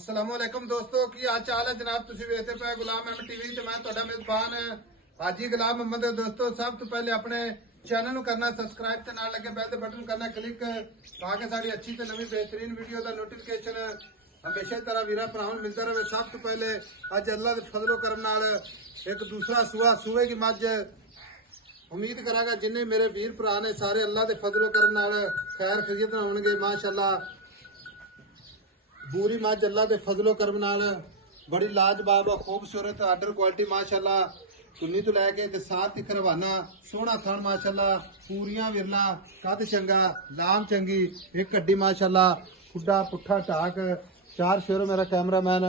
अस्सलामुअलैकुम दोस्तों की हाल चाल है जनाब। तुसी वेखदे पे गुलाम अहमद टीवी ते मैं तुहाडा मेजबान हाजी गुलाम अहमद। दोस्तों सब तो पहले अपने चैनल नूं करना सब्सक्राइब ते नाल लगे बेल दे बटन करना क्लिक ताकि साडी अच्छी ते नवी बेहतरीन वीडियो दा नोटिफिकेशन हमेशा की तरह वीरा भरावां नूं मिलदा रहे। सब तो पहले अज अल्लाह दे फजलो करम नाल एक दूसरा सूए की मझ उम्मीद करांगा जिन्ने मेरे वीर भरा ने सारे अल्लाह दे फजलो करम नाल खैर खैरियत नाल होणगे माशाअल्लाह। बूरी मझ अल्लाह के फजलो करम नाल बड़ी लाजवाब खूबसूरत आर्डर क्वालिटी माशाअल्लाह चुन्नी तो लैके साथ तक रवाना सोहना थन माशाअल्लाह पूरियां विरला कद चंगा लाम चंगी एक कड्डी माशाअल्लाह खुड्डा पुट्ठा ढाक चार शेरों। मेरा कैमरामैन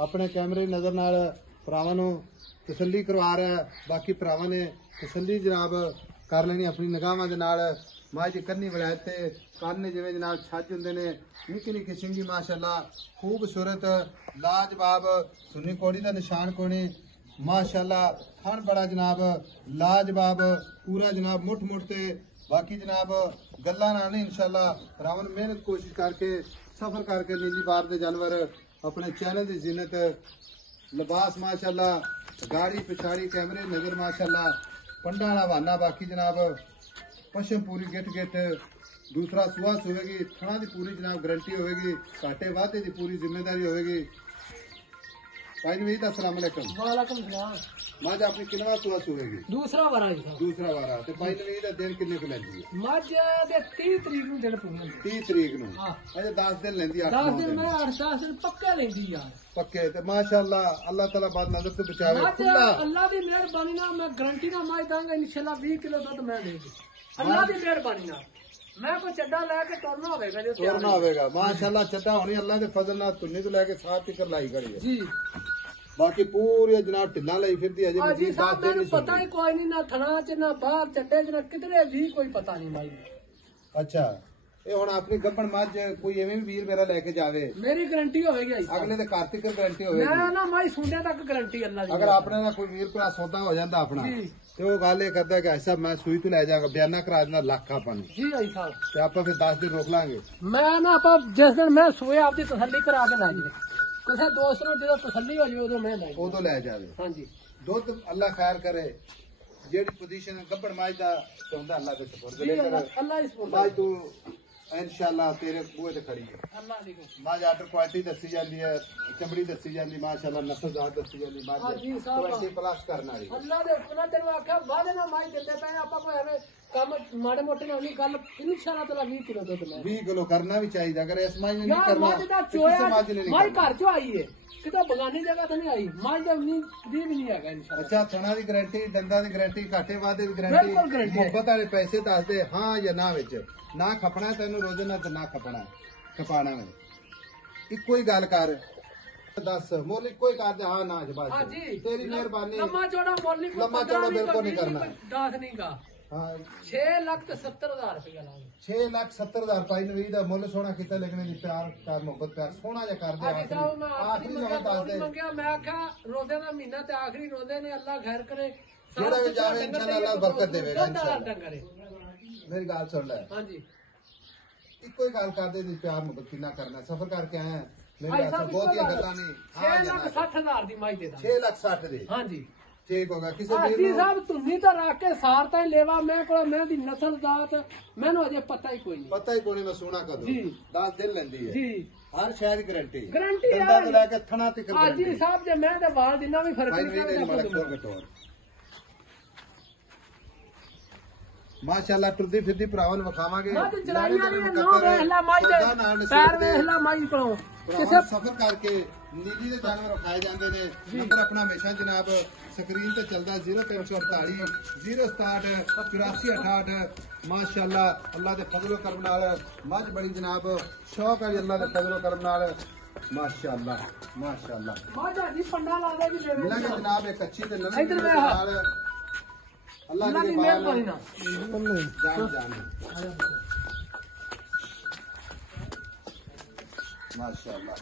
अपने कैमरे की नजर नाल भरावां नूं तसल्ली करवा रहा है। बाकी भरावां ने तसल्ली जनाब कर लेनी अपनी निगाहां दे नाल। मां जी कन्नी वलैत ते कन्न जिवें जनाब छज हुंदे ने निक्की निक्की चिंगी माशाअल्लाह खूबसूरत लाजवाब सुन्नी कोड़ी दा निशान कोनी माशाअल्लाह। थन बड़ा जनाब लाजवाब पूरा जनाब मुठ मुठ ते बाकी जनाब गल्लां नाल नहीं इंशाअल्लाह भरावां मेहनत कोशिश करके सफर करके नीली बार दे जानवर अपने चैनल दी जीनत लिबास माशाअल्लाह गाड़ी पिछाड़ी कैमरे नजर माशाअल्लाह पंडा वाला वाना। बाकी जनाब पशम पूरी गिट गिट दूसरा सुहा सुवेगी थना की पूरी जनाब गारंटी होगी घाटे वाधे की पूरी जिम्मेदारी होगी। भाई नवीद अस्सलाम वालेकुम। वालेकुम सलाम। मझ अपनी किनवा सुहा सुवेगी? दूसरा वारा दूसरा वारा। ते भाई नवीद दिन किन्ने को लैंदी है? मझ दे 30 तरीक ਨੂੰ ਦਿਨ ਪੂਰੇ ਹੁੰਦੇ 30 ਤਰੀਕ ਨੂੰ। ਹਾਂ ਅਜੇ 10 ਦਿਨ ਲੈਂਦੀ 8 10 ਦਿਨ ਮੈਂ 8-10 ਦਿਨ ਪੱਕਾ ਲੈਂਦੀ ਯਾਰ पक्के ते माशाअल्लाह अल्लाह ताला बाद नजर तो बचावे मझ खुला। अल्लाह ਦੀ ਮਿਹਰਬਾਨੀ ਨਾਲ ਮੈਂ ਗਾਰੰਟੀ ਨਾਲ ਮੱਝ ਦਾਂਗਾ ਇਨਸ਼ਾਅੱਲਾ 20 ਕਿਲੋ ਦੁੱਧ ਮੈਂ ਦੇਗੀ अल्लाह ਦੀ ਮਿਹਰਬਾਨੀ ਨਾਲ। मैं कोई चड्डा लैके तुरना होगा जो तुरना होगा माशाअल्लाह चड्डा होनी अल्लाह के फजल नाल तुन्नी तो लैके साथ तक लाई खड़ी है जी। बाकी पूरी जनाब ढिल्ला लाई फिरदी अजे जी मजीद साहब बात देनी मैंने पता ही कोई नहीं ना थना च ना बाहर चड्डे च ना किधरे भी कोई पता नहीं भाई। अच्छा ये हुण अपनी गब्बन मझ कोई एवें भी वीर मेरा लेके जावे मेरी गारंटी होगी अगले दे कार्तिक गारंटी होगी। मैं ना माई सुनने तक गारंटी अल्लाह दी। अगर अपने ना कोई वीर भरा सौदा हो जाता अपना जी। ते वो गल ये करदा कि ऐसा मैं सूई तो लै जागा बयाना करा देना लाख अपन जी भाई साहब ते आपां फिर 10 दिन रोक लांगे। मैं ना आप जिस दिन मैं सोए आपकी तसल्ली करा के लाई किसी दोस्त ने जो तसल्ली हो जाए उदो मैं लाई उदो लै जावे। हाँ जी दुध अल्लाह खैर करे जेड़ी पोजीशन गब्बन मझ दा ते हुंदा अल्लाह दे सुपुर्द जी लेकर अल्लाह इस मझ तू इंशाअल्लाह तेरे बूहे ते खड़ी है। अल्लाह दी मझ आर्डर क्वालिटी दसी जाती है चमड़ी दसी जाती माशाअल्लाह नस्लदार दसी जाती मझ हाँ जी साहब 20 प्लस करने वाली। अल्लाह दे हुक्म नाल तेरे आख्या वादे ना माई दिंदे पे आपा कोई एवे काम माड़े मोटे नाल नहीं गल इंशाअल्लाह ताला 20 किलो दुध मैं 20 किलो करना भी चाहिए अगर इस मझ ने नहीं यार करना मां दा तो चोया किसी मझ ने नहीं माई करना। घर चो आई है कितो बगानी जगह तो नहीं आई माई दा दी भी नहीं हैगा इंशाअल्लाह। अच्छा थना की गारंटी डंदा की गारंटी घाटे वादे की बिल्कुल गारंटी गारंटी है। मोहब्बत वाले पैसे दस दे हाँ या ना विच ना खपना तेन रोजे ना ते ना खपना खपाना में इको ही गल कर दस मोल इको ही कर दे हाँ ना जवाब हाँ जी तेरी मेहरबानी। लम्मा चौड़ा बोल नहीं लम्मा चौड़ा बिल्कुल नहीं करना। दास नहीं का हाँ 6,70,000 रुपया लाऊंगा 6,70,000 पाई नवीद दा मुल सोना किता लेकिन जी प्यार प्यार मोहब्बत प्यार सोना जा कर दे आखिरी साहब मैं आखिरी जगह दस दे मंगया मैं आख्या रोजे का महीना ते आखिरी रोजे ने अल्लाह खैर करे जेड़ा भी जावे इंशाअल्लाह अल्लाह बरकत देवेगा इंशाअल्लाह। करे मेरी गल सुन ले हाँ जी इको ही गल कर दे जी प्यार मोहब्बत कितना करना सफर करके आए हैं मेरी भाई गल साहब बहुत ही गल्लां नहीं हाँ या ना 6,60,000 दी माई दे दा 6,60,000 दी हाँ जी ठीक होगा किसी हाजी वीर साहब तुन्नी तो रख के सार ताई लेवा मैं को मैं दी नस्ल जात मैनू अजे पता ही कोई नहीं पता ही कोनी मैं सोना कदों जी 10 दिन लेंदी है जी हर शहर की गारंटी गारंटी डंडा यार तो लेके थना तक हाजी गारंटी साहब जे मैं ते वाल दिना भी फर्क भाई नहीं नवीद माड़ा करदा खोर बटोर माशाअल्लाह टुरदी फिरदी भरावन वखावांगे मैं ते चलाइयां नहीं नो वेखला माई दे पैर वेखला माई को किसे सफर करके नीली दे जानवर खाए जाते ने नंबर अपना हमेशा जनाब स्क्रीन ते चलदा 0348 067 8468 माशाअल्लाह अल्लाह दे फजलो करम नाल मझ बड़ी जनाब शौक है अल्लाह दे फजलो करम नाल माशाअल्लाह माशाअल्लाह माजा जी पंडा ला दे भी दे मिलांगे जनाब एक अच्छी ते नवी इधर वे नाल अल्लाह अल्लाह की दी मेहरबानी ना जान जान माशाअल्लाह